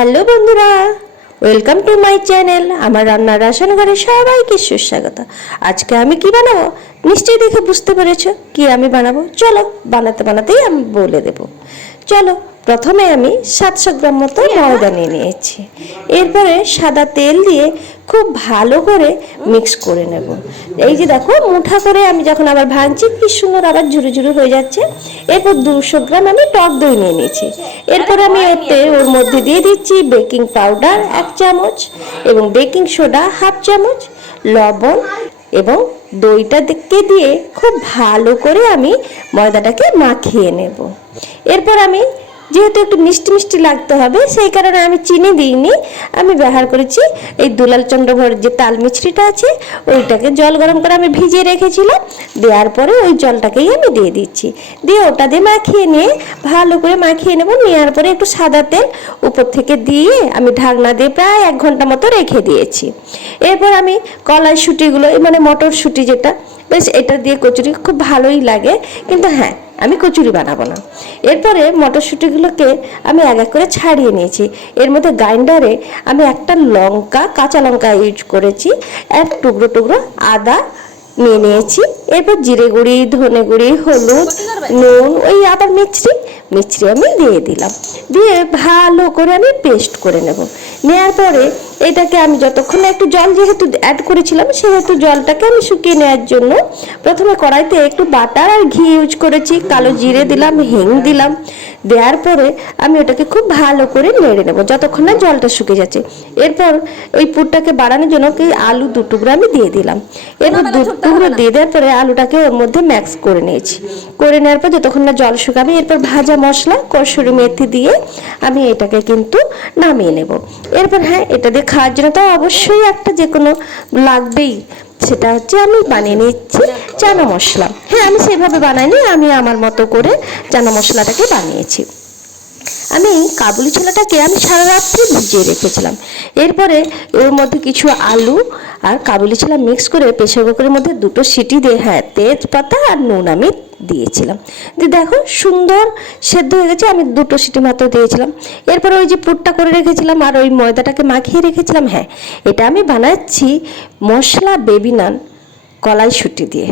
Hello বন্ধুরা, welcome to my channel. আমার রান্নার রান্নাঘরে সবাইকে সুস্বাগত। আজকে আমি কি বানাবো নিশ্চয়ই দেখে বুঝতে পেরেছো কি আমি বানাবো। চলো বানাতে বানাতেই আমি বলে দেব। চলো, প্রথমে আমি 700 গ্রাম মতো ময়দা নিয়ে নিয়েছি। এরপরে সাদা তেল দিয়ে খুব ভালো করে মিক্স করে নেব। এই যে দেখো, মুঠা করে আমি যখন আবার ভাঙছি কি সুন্দর আবার ঝুরু ঝুরু হয়ে যাচ্ছে। এরপর 200 গ্রাম আমি টক দই নিয়ে নিয়েছি। এরপর আমি ওর মধ্যে দিয়ে দিচ্ছি বেকিং পাউডার 1 চামচ এবং বেকিং সোডা 1/2 চামচ, লবণ এবং দইটাকে দিয়ে খুব ভালো করে আমি ময়দাটাকে মাখিয়ে নেব। এরপর আমি যেহেতু একটু মিষ্টি মিষ্টি লাগতে হবে সেই কারণে আমি চিনি দিইনি, আমি ব্যবহার করেছি এই দুলাল চন্দ্রভর যে তাল মিছরিটা আছে ওইটাকে জল গরম করে আমি ভিজিয়ে রেখেছিলাম। দেওয়ার পরে ওই জলটাকেই আমি দিয়ে দিচ্ছি, দিয়ে ওটা দিয়ে মাখিয়ে নিয়ে ভালো করে মাখিয়ে নেব। নেওয়ার পরে একটু সাদা তেল উপর থেকে দিয়ে আমি ঢাকনা দিয়ে প্রায় 1 ঘন্টা মতো রেখে দিয়েছি। এরপর আমি কলাইশুঁটিগুলো মানে মটরশুঁটি যেটা, বেশ এটা দিয়ে কচুরি খুব ভালোই লাগে, কিন্তু হ্যাঁ আমি কচুরি বানাবো না। এরপরে মটরশুঁটিগুলোকে আমি এক এক করে ছাড়িয়ে নিয়েছি। এর মধ্যে গ্রাইন্ডারে আমি একটা লঙ্কা, কাঁচা লঙ্কা ইউজ করেছি, এক টুকরো টুকরো আদা নিয়ে নিয়েছি। এরপর জিরে গুঁড়ি, ধনে গুঁড়ি, হলুদ, নুন, ওই আবার মিছরি আমি দিয়ে দিলাম। দিয়ে ভালো করে আমি পেস্ট করে নেব। নেওয়ার পরে এটাকে আমি যতক্ষণ একটু জল যেহেতু অ্যাড করেছিলাম সেহেতু জলটাকে আমি শুকিয়ে নেওয়ার জন্য প্রথমে কড়াইতে একটু বাটার আর ঘি ইউজ করেছি, কালো জিরে দিলাম, হিং দিলাম। দেওয়ার পরে আমি ওটাকে খুব ভালো করে নেড়ে নেব যতক্ষণ না জলটা শুকিয়ে যাচ্ছে। এরপর ওই পুরটাকে বাড়ানোর জন্য কি আলু 2 টুকরো আমি দিয়ে দিলাম। এরপর 2 টুকরো দিয়ে দেওয়ার পরে আলুটাকে ওর মধ্যে মিক্স করে নিয়েছি। করে নেওয়ার পর যতক্ষণ না জল শুকাবে এরপর ভাজা মশলা কসুরি মেথি দিয়ে আমি এটাকে কিন্তু নামিয়ে নেব। এরপর হ্যাঁ, এটা দিয়ে খাওয়ার জন্য তো অবশ্যই একটা যে কোনো লাগবেই, সেটা হচ্ছে আমি বানিয়ে নিচ্ছি চানা মশলা। হ্যাঁ, আমি সেভাবে বানাইনি, আমি আমার মতো করে চানা মশলাটাকে বানিয়েছি। আমি কাবুলি ছোলাটাকে আমি সারা রাত্রি ভিজিয়ে রেখেছিলাম। এরপরে ওর মধ্যে কিছু আলু আর কাবুলি ছোলা মিক্স করে প্রেসার কুকারের মধ্যে 2টো সিটি দিয়ে হ্যাঁ তেজপাতা আর নুন আমি দিয়েছিলাম। দিয়ে দেখো সুন্দর সেদ্ধ হয়ে গেছে, আমি 2টো সিটি মাত্র দিয়েছিলাম। এরপর ওই যে পুরটা করে রেখেছিলাম আর ওই ময়দাটাকে মাখিয়ে রেখেছিলাম, হ্যাঁ এটা আমি বানাচ্ছি মশলা বেবি নান কলাইশুঁটি দিয়ে।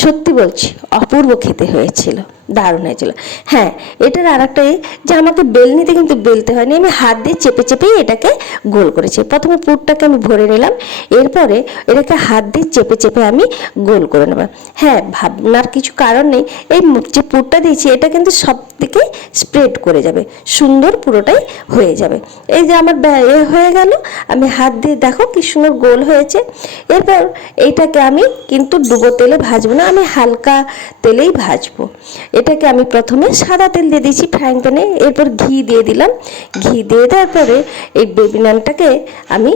সত্যি বলছি অপূর্ব খেতে হয়েছিল, দারুণ হয়েছিল। হ্যাঁ, এটার আর একটা যে আমাকে বেলনিতে কিন্তু বেলতে হয়নি, আমি হাত দিয়ে চেপে চেপেই এটাকে গোল করেছি। প্রথমে পুরটাকে আমি ভরে নিলাম, এরপরে এটাকে হাত দিয়ে চেপে চেপে আমি গোল করে নেব। হ্যাঁ, ভাবনার কিছু কারণ নেই, এই যে পুরটা দিয়েছি এটা কিন্তু সব দিকে স্প্রেড করে যাবে, সুন্দর পুরোটাই হয়ে যাবে। এই যে আমার হয়ে গেল, আমি হাত দিয়ে দেখো কি সুন্দর গোল হয়েছে। এরপর এইটাকে আমি কিন্তু ডুবো তেলে ভাজবো না, আমি হালকা তেলেই ভাজবো। এটাকে আমি প্রথমে সাদা তেল দিয়ে দিয়েছি ফ্রাইং প্যানে, এরপর ঘি দিয়ে দিলাম। ঘি দিয়ে দেওয়ার পরে এই বেবি নানটাকে আমি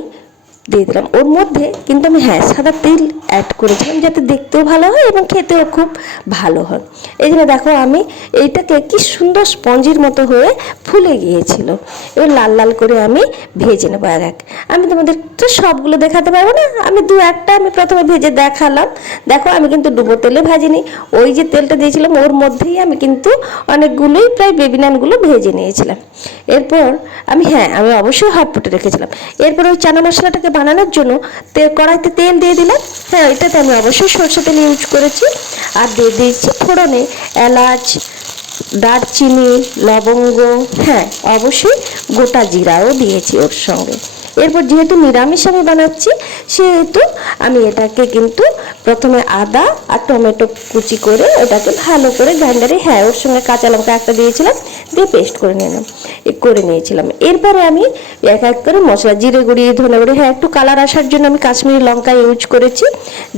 দিয়ে দিলাম। ওর মধ্যে কিন্তু আমি হ্যাঁ সাদা তেল অ্যাড করেছিলাম যাতে দেখতেও ভালো হয় এবং খেতেও খুব ভালো হয়। এই জন্য দেখো আমি এইটাকে কি সুন্দর স্পঞ্জির মতো হয়ে ফুলে গিয়েছিল। এবার লাল লাল করে আমি ভেজে নেবো এক এক। আমি তোমাদের তো সবগুলো দেখাতে পারবো না, আমি 2-1টা আমি প্রথমে ভেজে দেখালাম। দেখো আমি কিন্তু ডুবো তেলে ভাজিনি, ওই যে তেলটা দিয়েছিলাম ওর মধ্যেই আমি কিন্তু অনেকগুলোই প্রায় বেবি নানগুলো ভেজে নিয়েছিলাম। এরপর আমি আমি অবশ্যই হটপটে রেখেছিলাম। এরপর ওই চানা মশলাটাকে বানানোর জন্য কড়াইতে তেল দিয়ে দিলাম। হ্যাঁ, এটাতে আমি অবশ্যই সরষে তেল ইউজ করেছি। আর দিয়ে দিয়েছি ফোড়নে এলাচ, দারচিনি, লবঙ্গ, হ্যাঁ অবশ্যই গোটা জিরাও দিয়েছি ওর সঙ্গে। এরপর যেহেতু নিরামিষ আমি বানাচ্ছি সেহেতু আমি এটাকে কিন্তু প্রথমে আদা আর টমেটো কুচি করে ওটাকে ভালো করে গ্রাইন্ডারে ওর সঙ্গে কাঁচা লঙ্কা একটা দিয়েছিলাম, দিয়ে পেস্ট করে নিয়েছিলাম। এরপরে আমি এক এক করে মশলা জিরে গুঁড়ি, ধনে গুঁড়ি, একটু কালার আসার জন্য আমি কাশ্মীরি লঙ্কা ইউজ করেছি।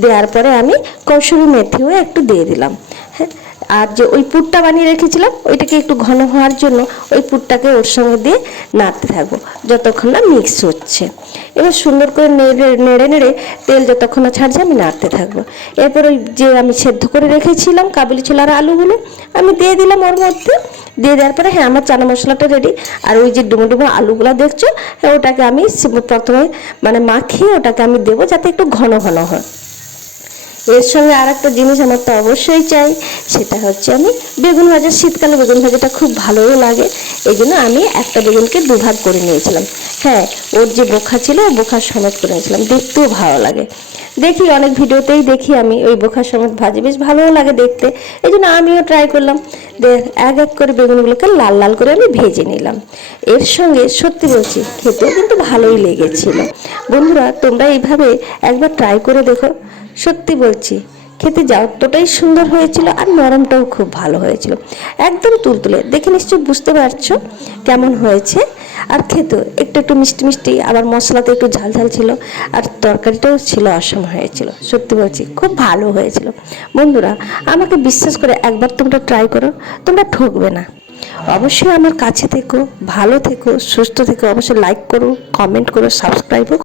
দেওয়ার পরে আমি কসুরি মেথিও একটু দিয়ে দিলাম। হ্যাঁ, আর যে ওই পুরটা বানিয়ে রেখেছিলাম ওইটাকে একটু ঘন হওয়ার জন্য ওই পুরটাকে ওর সঙ্গে দিয়ে নাড়তে থাকবো যতক্ষণ না মিক্স হচ্ছে। এবার সুন্দর করে নেড়ে নেড়ে তেল যতক্ষণ না ছাড়ছে আমি নাড়তে থাকবো। এরপর ওই যে আমি সেদ্ধ করে রেখেছিলাম কাবুলি ছোলার আলুগুলো আমি দিয়ে দিলাম ওর মধ্যে। দিয়ে দেওয়ার পরে আমার চানা মশলাটা রেডি। আর ওই যে ডুমো ডুমো আলুগুলো দেখছো ওটাকে আমি প্রথমে মাখিয়ে ওটাকে আমি দেবো যাতে একটু ঘন ঘন হয়। এর সঙ্গে আর একটা জিনিস আমার তো অবশ্যই চাই, সেটা হচ্ছে আমি বেগুন ভাজা। শীতকালে বেগুন ভাজাটা খুব ভালোও লাগে, এই জন্য আমি একটা বেগুনকে দুভাগ করে নিয়েছিলাম। হ্যাঁ, ওর যে বোখা ছিল বোখার সমেত করে নিয়েছিলাম, দেখতেও ভালো লাগে। দেখি অনেক ভিডিওতেই দেখি আমি ওই বোখার সমেত ভাজি, বেশ ভালোও লাগে দেখতে, এই জন্য আমিও ট্রাই করলাম। এক এক করে বেগুনগুলোকে লাল লাল করে আমি ভেজে নিলাম। এর সঙ্গে সত্যি বলছি খেতেও কিন্তু ভালোই লেগেছিল। বন্ধুরা, তোমরা এইভাবে একবার ট্রাই করে দেখো, সত্যি বলছি খেতে যতটাই সুন্দর হয়েছিল আর নরমটাও খুব ভালো হয়েছিল, একদম তুলতুলে। দেখে নিশ্চয়ই বুঝতে পারছো কেমন হয়েছে। আর খেতেও একটু একটু মিষ্টি মিষ্টি, আবার মশলাতে একটু ঝাল ঝাল ছিল, আর তরকারিটাও ছিল অসম হয়েছিল। সত্যি বলছি খুব ভালো হয়েছিল। বন্ধুরা, আমাকে বিশ্বাস করে একবার তোমরা ট্রাই করো, তোমরা ঠকবে না। অবশ্যই আমার কাছে থেকো, ভালো থেকো, সুস্থ থেকো। অবশ্যই লাইক করো, কমেন্ট করো, সাবস্ক্রাইবও